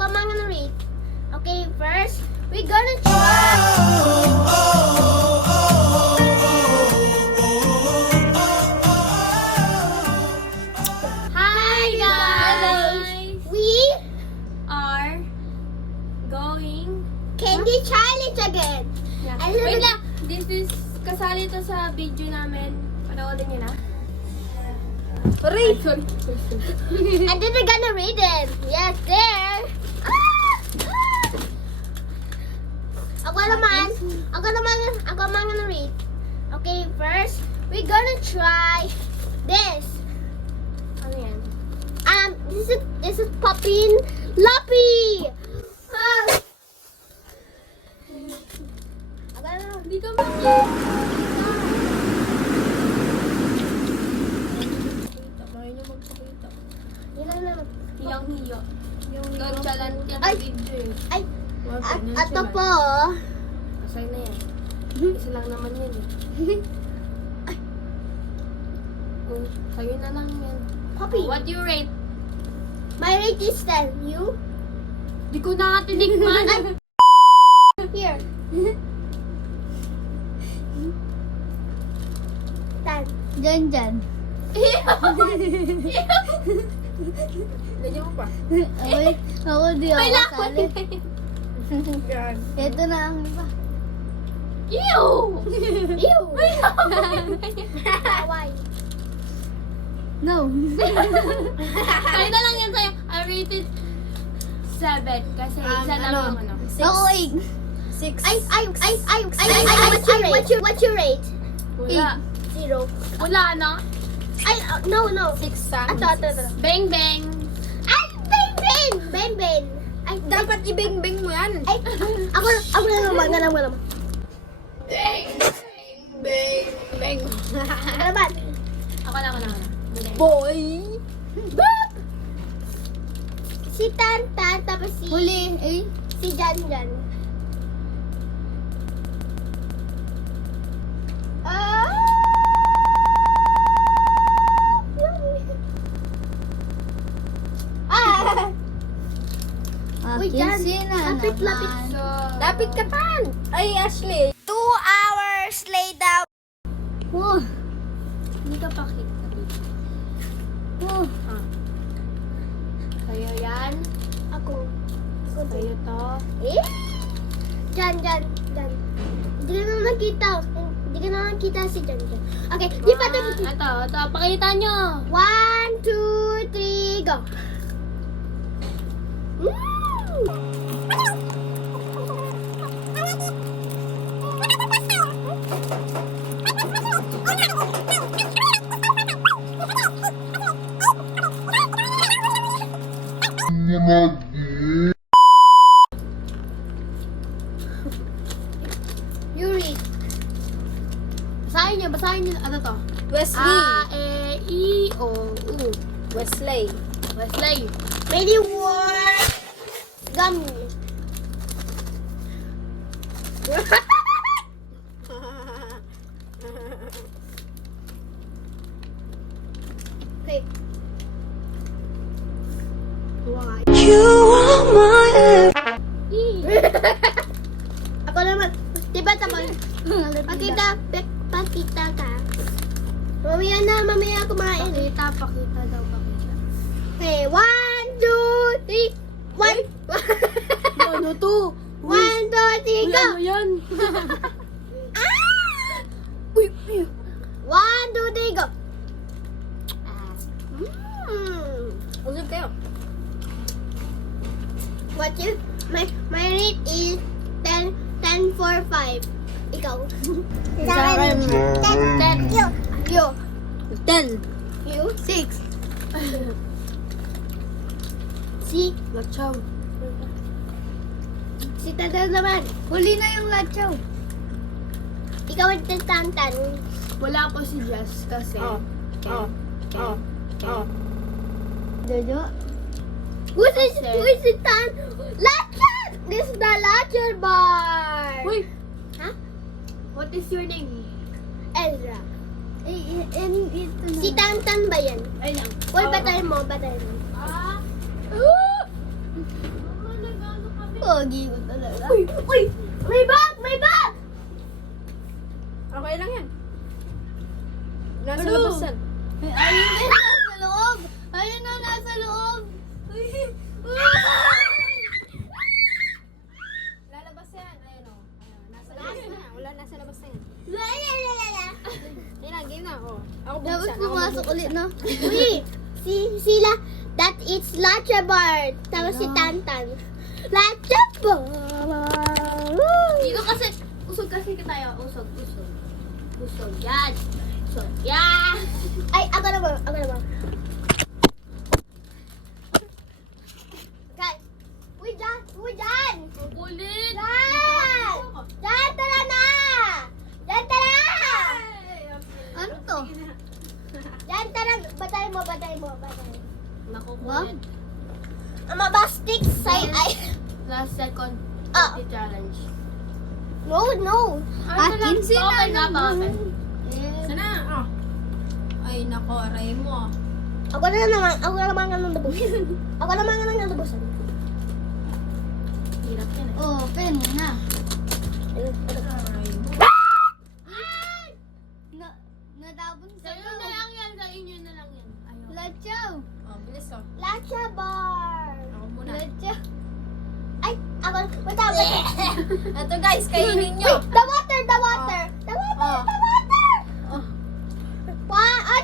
I'm gonna read. Okay, first we're gonna try. Hi guys. We are going... candy challenge again. Yeah. And Wait lang! This is... Kasali to sa video namin. Panoodin nyo na. Sorry! Sorry. And then we're gonna read it. Yes, there. Ako naman gonna read. Okay, first, we're gonna try this. Ano yan? This is Poppin Lappy. Hindi ka makita. Kaya nyo magpakita. Yun lang naman. Hiyang-hiya. Nonchalant yan Ay! sa video eh. Ay, Wag, at nonchalant. ito po. Asay na yan. Isa lang naman yan eh. Oh, sa'yo na lang yan. Poppy. What do you rate? My rate is 10. You? Di ko na nga tinikman. Here. 10. Dyan. Ganyan mo pa. Ako di May ako lakot kasali. na yan. Ito na ang iba. Ew! Ew! May lakot na yan. Why? No. Sa'yo na lang yan sa'yo. I rated 7 kasi isa lang yung ano. Ako 6. What's your rate? Wala. 0. Wala na. No. 6 sa Ito. Bang bang. Ay, Ben. Ay, Dapat ibeng-beng mo yan. ay, ako na naman. Beng. Ano ba? Ako na. Boy. Boop! Si Tantan, tapos si... Huli. Eh. Si Jan. Ah! Uy, Jan. Lapit. So, Lapit ka pan. Ay, Ashley. 2 hours later. Oh. hindi ka pakita. Oh. Sa'yo yan. Ako. Sa'yo to. Eh? Jan. Hindi ka na nakita si Jan. Okay, di pa tayo. Ito. Pakita nyo. 1, 2, 3, go. Yuri. Basahin nyo. Ano to? Wesley. A, E, I, O, U. Wesley. Wesley. Many words. Gummy. Okay. Why? Ako naman. Diba tapos? Pakita ka. Mamaya kumain. Pakita daw. Okay, 1, 2, 3. 1. Ano to? 1, 2, 3, go. Ano yan? Uy. 1, 2, 3, go. Usap kayo. What you? My rate is 10 for 5. Ikaw. Sa akin, 10. You. 10. You. 6. Si Lachaw. Tata naman. Huli na yung lachaw. Ikaw ang Tantan. Wala po si Jess kasi. Jojo. Who is it Tan? Latcher! This is the Latcher bar. Uy! Huh? What is your name? Ezra. Ito na. Si Tantan ba yan? Ay lang. Uy, batayin mo. Ah! Pogi ko talaga. Uy! Uy! May bag! May bag! Okay lang yan. Nasa Ano? labas yan. Ayun na nasa loob. Ayun na nasa loob. Lalabas yan. Ayun o. Nasa labas na. Wala, nasa labas na yan. La la la la la. Game na. Oh. Ako Dapat buksan. pumasok ulit, no? Uy! Sila, that it's Lacha Bar. Tapos si Tantan. Lacha Bar! Dito kasi, usog kasi tayo. Usog. Usog. Yan. Usog. Yan. Ay, ako naman. Guys, uy, dyan! Ang kulit. Dyan! Dyan, tara na! Dyan, tara! Ano to? Dyan, tara! Batay mo. Nakukulit. Ang mabastik say ay... Last second. Ah. Challenge. No. Akin sila Open na ba? naman. Open. Sana. Oh. Ay, nako. Aray mo. Ako na naman ang nabusan. Hirap yan eh. Open na. Aray mo. Natapon sa Sa inyo na lang yan. Sa inyo na lang yan. Ayaw. Lachaw. Oh, bilis oh. Lacha Bar! Ako muna. Lachaw. Ay, ako, wait. Ito guys, kainin nyo. Wait, the water! The water! Oh.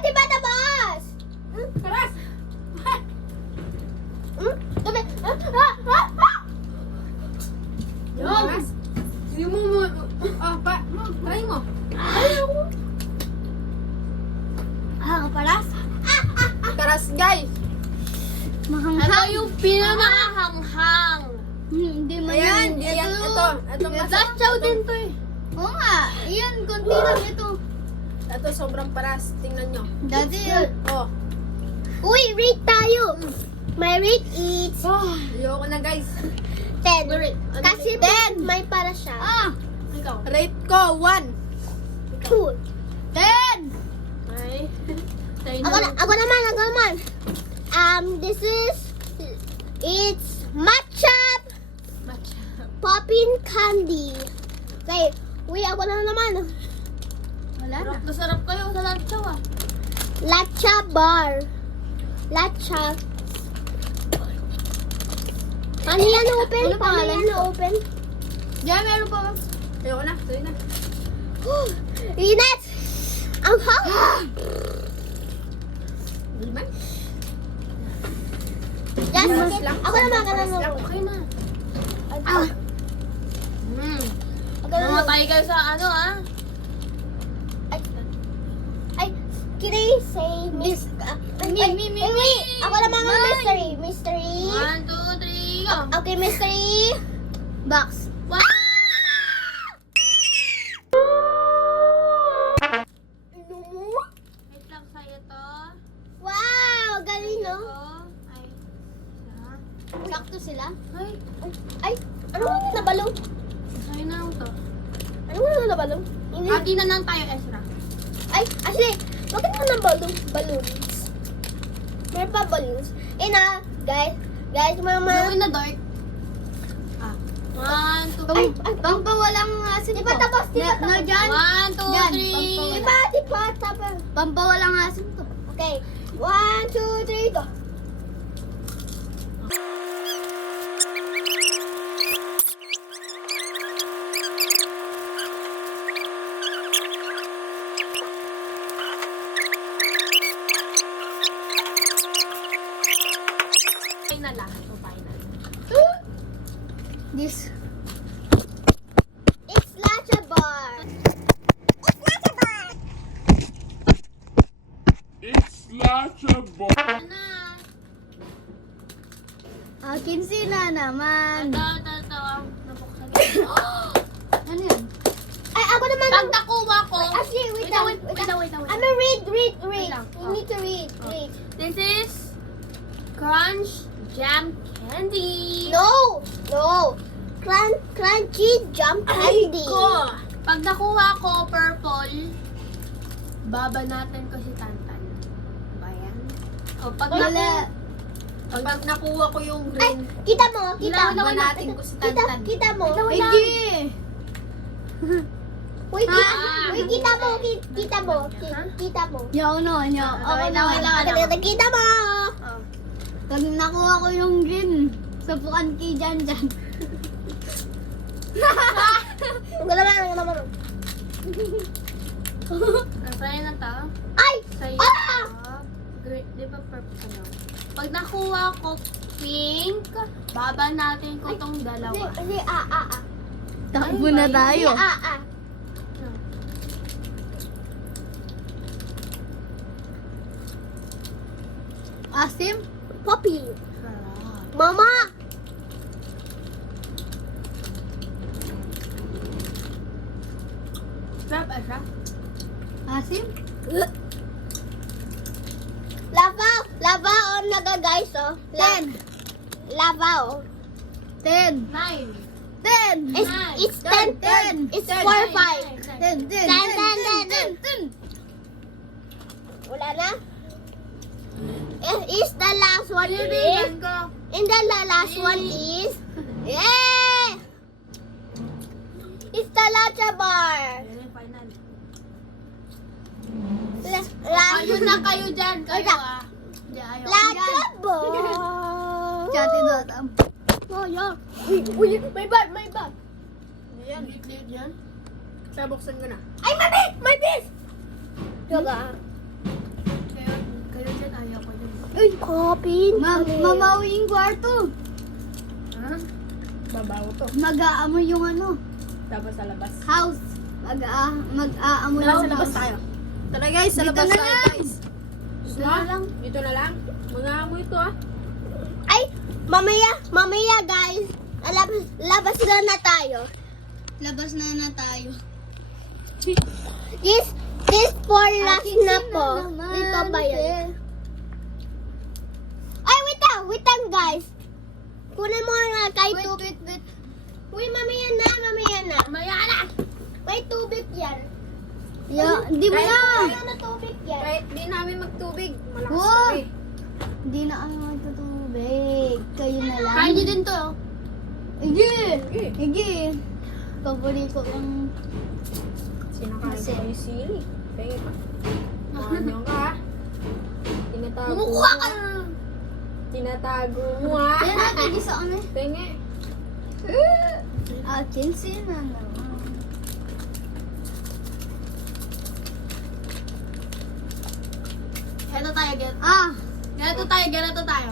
Di ba tabas? Karas! Dumi. Karas! Hindi mo mo. Oh, try mo. Kapalas? Karas guys. Ano Mahanghang. yung pinamahanghang? Hindi man Ayan, yan. ayan, ito Lachaw din to eh. Oo nga. Ayan, konti lang ito. Ito sobrang paras, tingnan nyo. Dati, Oh. Uy, rate tayo. My rate is Ayoko na guys. 10. Rate. Ano Kasi rate? may para siya. Ikaw. Rate ko, 1. 2. 10! Ay. Ako naman. This is, it's matcha poppin candy. Okay, uy, ako na naman. Wala na. Masarap kayo sa lanchaw ah. Lacha bar. Lacha. Paano yan open? Ano pangalan? Open? Diyan, meron pa ba? Ayoko na, tuloy na. Init! Ang hot! Liman? Yes, Paras okay. lang. Ako naman. Okay na. Ako naman. Mamatay kayo sa ano ah. Ay, can I say miss? Me. Ako naman ang mystery. 1, 2, 3, go. Okay, mystery. Box. Wow! Wait lang sa'yo to. Wow, galing no? Ito. Ay. Isa. Sakto sila? Ay. Ay, ano nga na nabalong? Sa'yo na lang to. Ano nga na nabalong? Hati na lang tayo, Ezra. Ay, actually, bakit nga nabalong? Balloons. Meron pa balloons. Guys, mama. Gawin na dark. Ah. 1, 2, Ay, Pampawalang asin Di to. ba tapos? No, dyan. 1, 2, Yan, 3. Di ba tapos? Pampawalang asin to. Okay, 1, 2, 3, go. Final lang. Ito final. This. It's Lacha Bar. It's Lacha Bar. Ano na? Akin sila naman. Ito. Nabuksan ko. Ano yan? Ay, ako naman. Pag nakuha ko. Actually, wait lang. lang. Wait I'm gonna read. lang. You need to read. This is Crunch Jam Candy. No. Crunchy jump candy. Pag nakuha ko purple, babanatan ko si Tantan. Ba yan? O, pag Wala. Pag nakuha ko yung Ay, green, kita mo, kita. manatin ko si Tantan. Kita mo. Hindi! Uy, kita mo, kita mo, kita mo. Yaw no, yaw. Okay na. Kita mo. Pag nakuha ko yung green, sapukan kay Jan. Wala naman. Sa'yo na to. Ay! Sa'yo Ah! to. Green, di ba purple ka na? Pag nakuha ko pink, baba natin ko tong dalawa. Hindi, Takbo na tayo. Asim? Poppy. Sarap. Mama! Sarap siya. Asim? Lava on naga guys oh. 10. Lava oh. 10. 9. 10. It's 10. 10. It's 4, 5. 10. 10. Wala na? Is the last one is? Bibigyan ko. And the last one is? Yeah! It's the Lacha bar. Yan yung final. Ayun na kayo dyan. Kayo Wala. ah. Hindi, ayaw. Lacha bar. Chati dotam. Oh, yeah. Uy, may bag. Yan, lit yan. Sabuksan ko na. Ay, may bis! Diba? Kayo dyan, ayaw ko dyan. Uy, copy. Mamawi yung kwarto. Ha? Babaw to. Mag-aamoy yung ano. Tapos sa labas. House. Mag-aamoy yung house. Tara guys, sa Dito labas na tayo lang. guys. Dito na lang. Dito na lang. Mga amoy to ah. Ay, mamaya guys. Labas na tayo. Labas na tayo. This for last Akin na sila po. naman, Dito ba eh. yan? Ay, wait lang guys. Kunin mo na kay tubig. Wait. Uy, mamaya na. Maya na! May tubig yan. Di mo na. Wala na tubig yan. Kahit di namin magtubig. Malakas Wow. kami. Hindi na kami magtutubig. Kayo na lang. Kain niyo din to. Igi. Paborito ang... Sinakain Kasi- ko yung sili. Pengi pa. Ano ka ah. Tinatago Kumukuha ka mo, na. ah. Tinatago mo ah. Yan natin isa kami. Pengi. Akin sila naman. Ganito tayo, ganito tayo.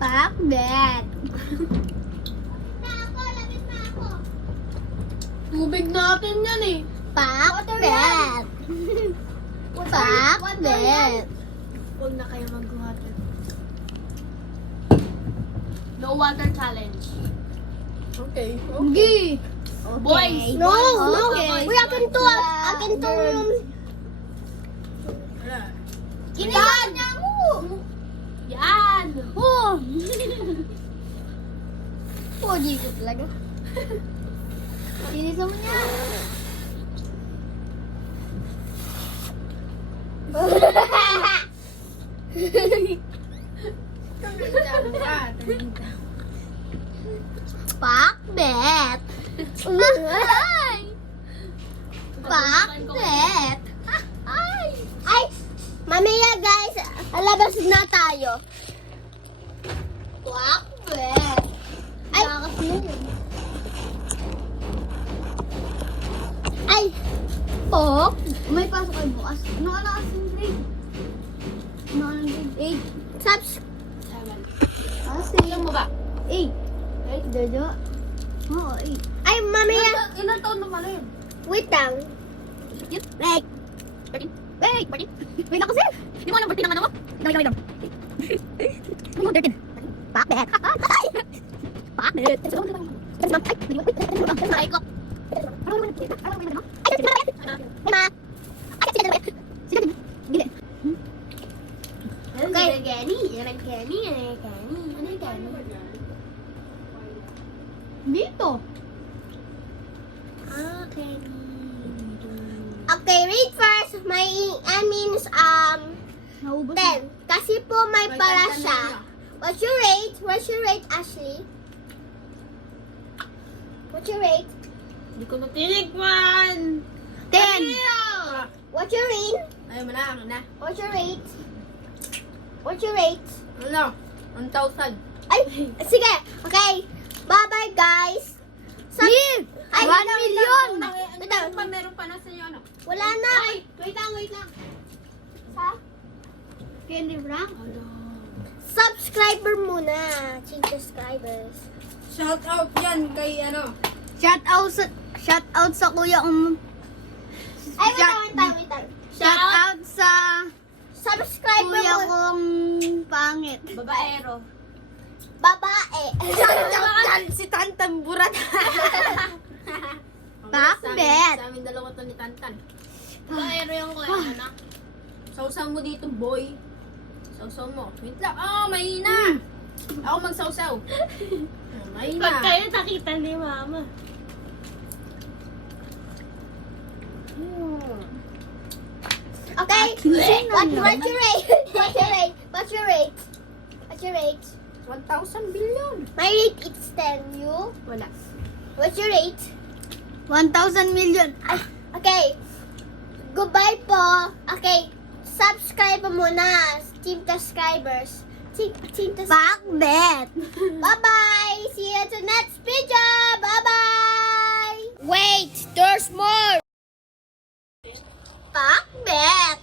Pakbet. Tubig natin yan eh. Pakbet. Pakbet. Huwag na kayo mag-water. No water challenge. Okay. Igi. Boys! No. Okay. Uy, akin to yung... Kinigan niya mo. Yan! Oh. Oh, dito talaga. Sinisa mo niya. Pakbet. Pakbet. Ay, mamaya guys, labas na tayo. Pakbet. Ay, ay, Pok, may pasok kayo bukas. Ano ka na kasing grade? Ano ka ng grade? 8. subs, 7. Kasi, Ilan mo ba? 8. 8, Jojo? Oo, 8. ay, mamaya, Ilan taon naman na yun? wait lang. Wait! Wait! Wait lang kasi! Hindi mo alam birthday ng ano mo? Gamay lang. Ano mo, 13? Pakbet! Pakbet! Ay, ko! Ma, Okay. Gani, yan ang Gani, yan ang Gani. Ano yung Gani? Dito! Okay, read first. My means Naubos 10. Kasi po may May para tantan siya. na What's your rate? What's your rate, Ashley? What's your rate? Hindi ko natinikman. 10. What's your rate? Ayaw mo na, ano na. What's your rate? What's your rate? Ano? 1,000. Ay, sige. Okay. Bye-bye, guys. Ay, 1 million! Meron pa na sa inyo, ano? wala na. Wait lang. Sa? Candy Frank? Subscriber muna. Change subscribers. Shout out yan kay ano. Shout out sa kuya Ay, wait lang. Shout out sa Subscriber kuya muna. kong pangit. Babaero. Babae. Si Tantan Burat. Bakit? Sa amin dalawa to ni Tantan. Babaero yung kuya na. Sausaw mo dito, boy. Sausaw mo. Wait lang. Oh, mahina. Ako magsausaw. Mahina. Pag kayo nakita ni mama. Okay. Sino What's naman? your rate? What's your rate? What's your rate? What's your rate? 1,000 billion. My rate is 10. You? Wala. What's your rate? 1,000 million. Okay. Goodbye po. Okay. Subscribe muna. Team subscribers. Team Bakit? Bye-bye. See you to next video. Bye-bye. Wait. There's more. Bakit?